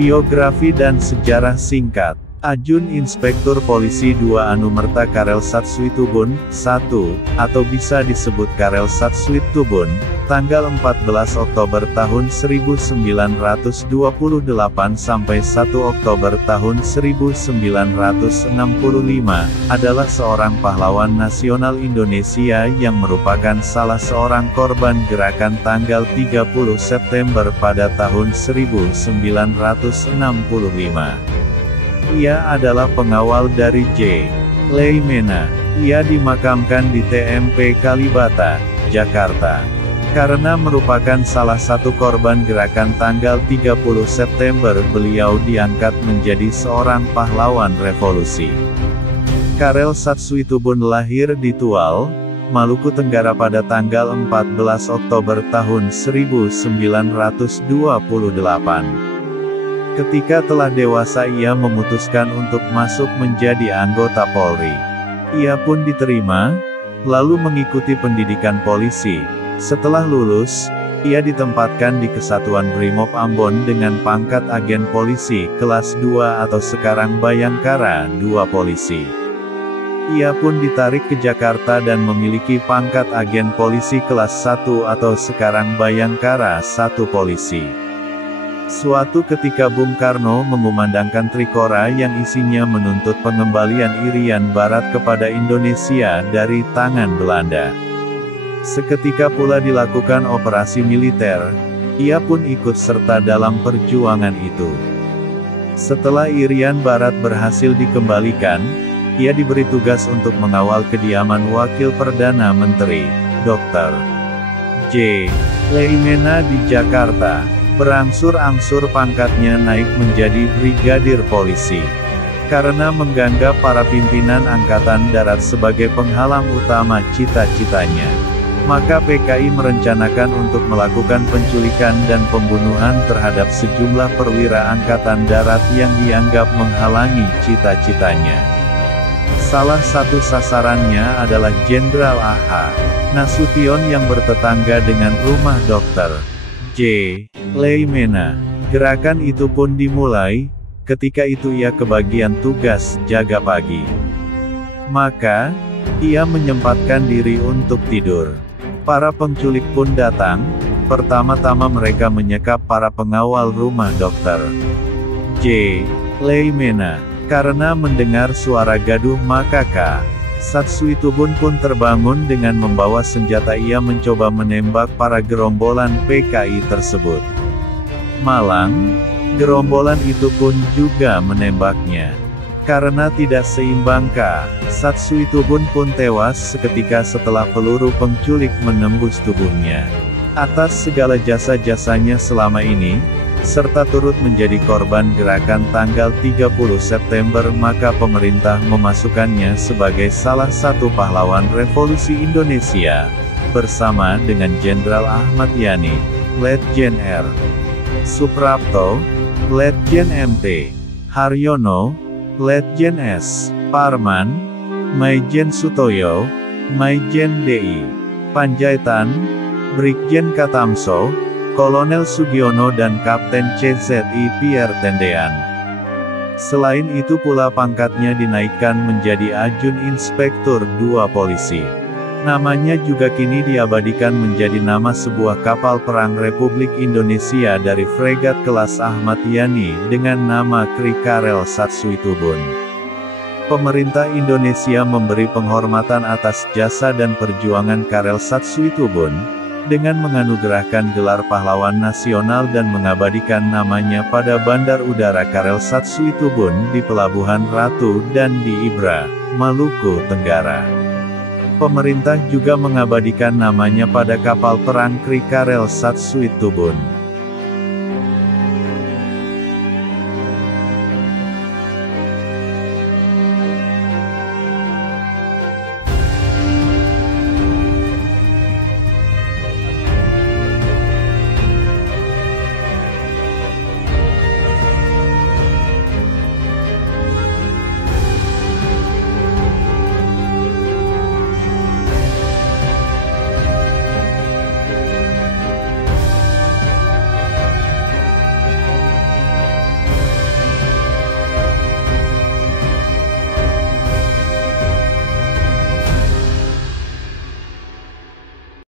Biografi dan sejarah singkat. Ajun Inspektur Polisi 2 Anumerta Karel Satsuitubun, 1, atau bisa disebut Karel Satsuitubun, tanggal 14 Oktober tahun 1928 sampai 1 Oktober tahun 1965, adalah seorang pahlawan nasional Indonesia yang merupakan salah seorang korban gerakan tanggal 30 September pada tahun 1965. Ia adalah pengawal dari J. Leimena. Ia dimakamkan di TMP Kalibata, Jakarta. Karena merupakan salah satu korban gerakan tanggal 30 September, beliau diangkat menjadi seorang pahlawan revolusi. Karel Satsuitubun lahir di Tual, Maluku Tenggara pada tanggal 14 Oktober tahun 1928. Ketika telah dewasa ia memutuskan untuk masuk menjadi anggota Polri. Ia pun diterima, lalu mengikuti pendidikan polisi. Setelah lulus, ia ditempatkan di Kesatuan Brimob Ambon dengan pangkat agen polisi kelas 2 atau sekarang Bayangkara 2 polisi. Ia pun ditarik ke Jakarta dan memiliki pangkat agen polisi kelas 1 atau sekarang Bayangkara 1 polisi. Suatu ketika Bung Karno mengumandangkan Trikora yang isinya menuntut pengembalian Irian Barat kepada Indonesia dari tangan Belanda. Seketika pula dilakukan operasi militer, ia pun ikut serta dalam perjuangan itu. Setelah Irian Barat berhasil dikembalikan, ia diberi tugas untuk mengawal kediaman Wakil Perdana Menteri, Dr. J. Leimena di Jakarta. Berangsur-angsur pangkatnya naik menjadi brigadir polisi. Karena menganggap para pimpinan Angkatan Darat sebagai penghalang utama cita-citanya, maka PKI merencanakan untuk melakukan penculikan dan pembunuhan terhadap sejumlah perwira Angkatan Darat yang dianggap menghalangi cita-citanya. Salah satu sasarannya adalah Jenderal A.H. Nasution yang bertetangga dengan rumah Dr. J. Leimena. Gerakan itu pun dimulai, ketika itu ia kebagian tugas jaga pagi. Maka, ia menyempatkan diri untuk tidur. Para penculik pun datang, pertama-tama mereka menyekap para pengawal rumah Dr. J. Leimena. Karena mendengar suara gaduh maka Satsuitubun pun terbangun dengan membawa senjata. Ia mencoba menembak para gerombolan PKI tersebut. Malang, gerombolan itu pun juga menembaknya. Karena tidak seimbang Satsuitubun pun tewas seketika setelah peluru penculik menembus tubuhnya. Atas segala jasa-jasanya selama ini, serta turut menjadi korban gerakan tanggal 30 September, maka pemerintah memasukkannya sebagai salah satu pahlawan revolusi Indonesia, bersama dengan Jenderal Ahmad Yani, Letjen R. Suprapto, Letjen MT Haryono, Letjen S. Parman, Maijen Sutoyo, Maijen DI Panjaitan, Brigjen Katamso, Kolonel Sugiono dan Kapten CZI Pierre Tendean. Selain itu pula pangkatnya dinaikkan menjadi Ajun Inspektur 2 Polisi. Namanya juga kini diabadikan menjadi nama sebuah kapal perang Republik Indonesia dari fregat kelas Ahmad Yani dengan nama Kri Karel Satsuitubun. Pemerintah Indonesia memberi penghormatan atas jasa dan perjuangan Karel Satsuitubun dengan menganugerahkan gelar pahlawan nasional dan mengabadikan namanya pada Bandar Udara Karel Satsuitubun di Pelabuhan Ratu dan di Ibra, Maluku Tenggara. Pemerintah juga mengabadikan namanya pada kapal perang Kri Karel Satsuitubun.